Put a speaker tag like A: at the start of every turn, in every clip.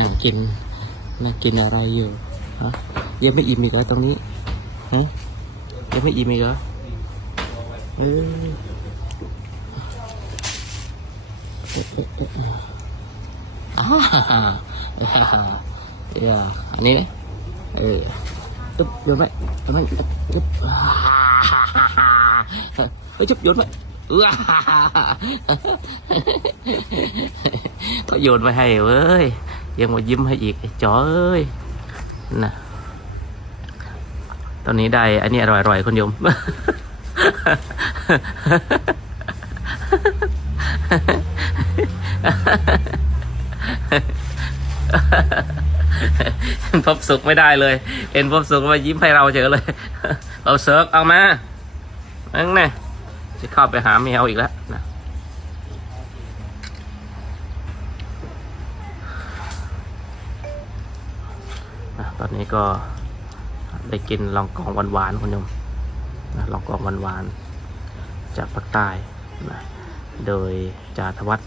A: นั่งกินนั่งกินอะไรอยู่ฮะยังไม่อิ่มอีกเหรอตรงนี้ฮะยังไม่อิ่มอีกเหรอเอออ่าเอออันนี้เออตุ๊บโยนไปโยนไปตุ๊บเฮ้ยจุ๊บโยนไปเออก็โยนไปให้เว้ย ยังมายิ้มให้อีกไอ้จ๋อเอ้ยนะตอนนี้ได้ อันนี้อร่อยๆคุณโยม เห็นพบสุขไม่ได้เลย เห็นพบสุขมายิ้มให้เราเฉยเลยเอาเซิร์กเอามานั่งน่จะเข้าไปหาแมวอีกแล้วนะ ตอนนี้ก็ได้กินลองกองหวานๆคุณโยมนะลองกองหวานๆจากภาคใต้นะโดยจาทวัฒ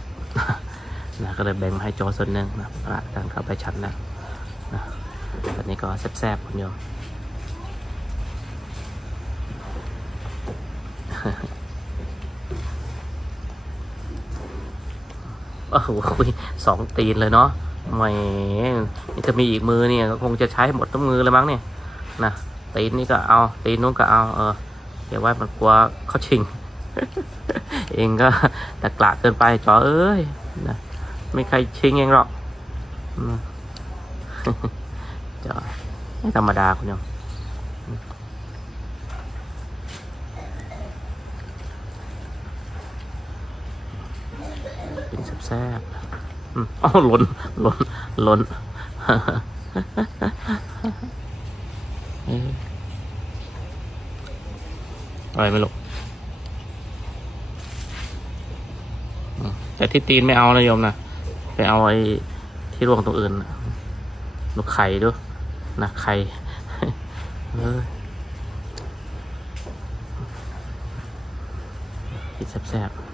A: นะก็เลยแบ่งมาให้โจส่วนหนึ่งนะพระท่านเข้าไปฉันแล้วนะตอนนี้ก็แซ่บๆคุณโยมโอ้โหสองตีนเลยเนาะ แหมนี่ถ้ามีอีกมือเนี่ยก็คงจะใช้หมดทั้งมือเลยมั้งเนี่ยนะตีนนี่ก็เอาตีนนู้นก็เอาเออเดี๋ยวไว้มันกลัวเขาชิง เองก็ตะกละเกินไปจอเอ้ยนะไม่ใครชิงเองหรอกจอไม่ธรรมดาคุณโยมกินแซ่บ อืมอ้าวหล่นหล่นหล่นเอ๊ะอะไรไม่รู้แต่ที่ตีนไม่เอานะโยมนะไปเอาไอ้ที่ร่วงตรงอื่นนะลูกไข่ด้วยนะไข่เออกินแซ่บๆ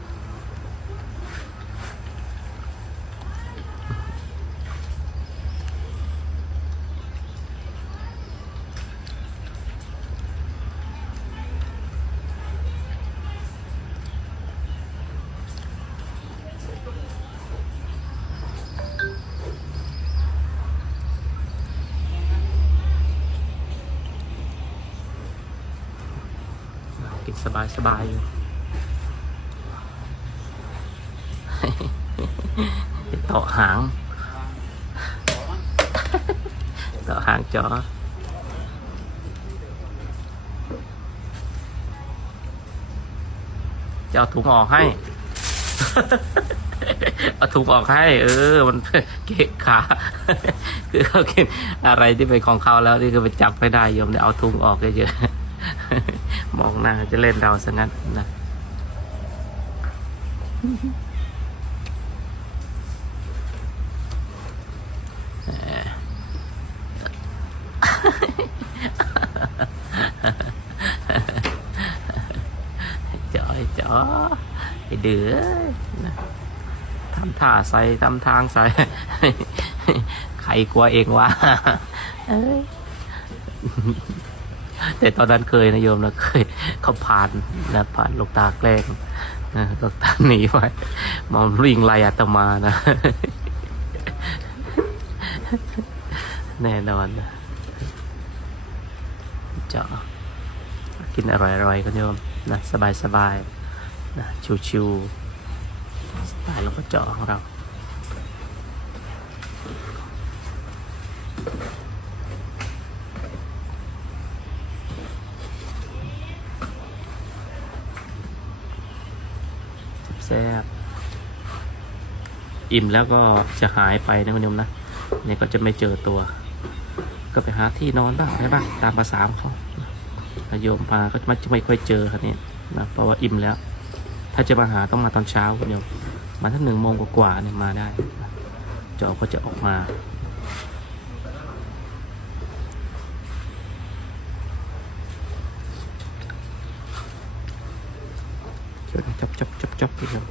A: สบายสบายอยู่เต่อหางเต่อหางจอจะเอาถุงออกให้ เอาถุงออกให้ เออ มันเกะขาคือเขากินอะไรที่เป็นของเขาแล้วนี่คือไปจับไม่ได้โยมเดี๋ยเอาถุงออกเยอะๆ มองหน้าจะเล่นเราซะงั้นนะจอยจอไอเดือนะทำท่าใส่ทำทางใส่ใครกลัวเองวะเอ้ย แต่ตอนนั้นเคยนะโยมนะเคยเขาผ่านนะผ่านลูกตาแกล้งนะลูกตาหนีไปมอมริงไล่อาตมานะ แน่นอนนะเจาะกินอร่อยๆกันโยมนะสบายๆนะชิวๆสไตล์หลวงพ่อเจาะของเรา ซ่บอิ่มแล้วก็จะหายไปนะคุณโยมนะเนี่ยก็จะไม่เจอตัว ก็ไปหาที่นอนบ้างอะไรบ้างตามภาษาของเขาโยมพาก็มักจะไม่ค่อยเจอครับเนี่ยนะเพราะว่าอิ่มแล้ว ถ้าจะมาหาต้องมาตอนเช้าคุณโยมมาทั้งหนึ่งโมงกว่าๆเนี่ยมาได้จอก็จะออกมา chỗ này chóc chóc chóc chóc đi rồi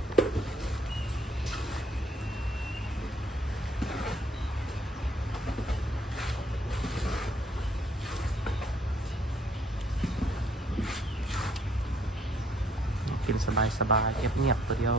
A: กินสบายๆเงียบๆตัวเดียว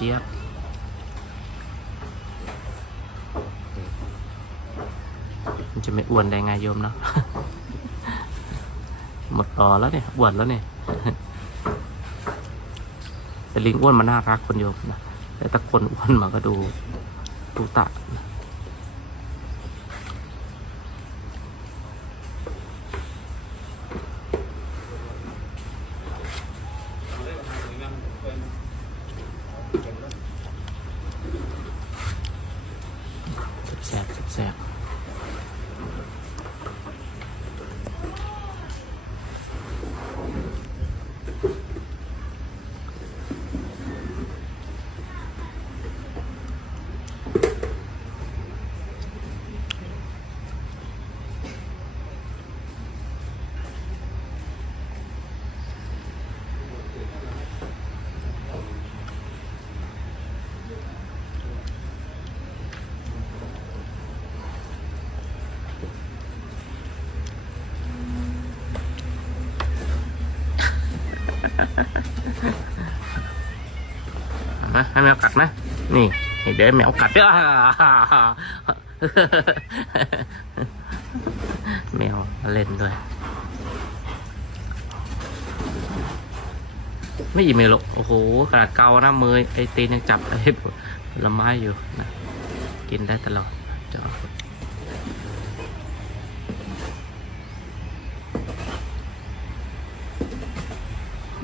A: จี๊ยบมันจะไม่อ้วนได้ไงโยมเนาะหมดต่อแล้วเนี่ยอ้วนแล้วเนี่ยแต่ลิงอ้วนมันน่ารักคนโยมนะแต่ถ้าคนอ้วนมันก็ดูตุตะนะแสบๆแสบๆ นะให้แมวกัดไหมนี่เดี๋ยวให้แมวกัดด้วยแมวเล่นด้วย ไม่อิ่มเลยหรอกโอ้โหขนาดเกาหน้ามือไอ้ตีนยังจับไอ้ผลไม้อยู่นะกินได้ตลอดจอ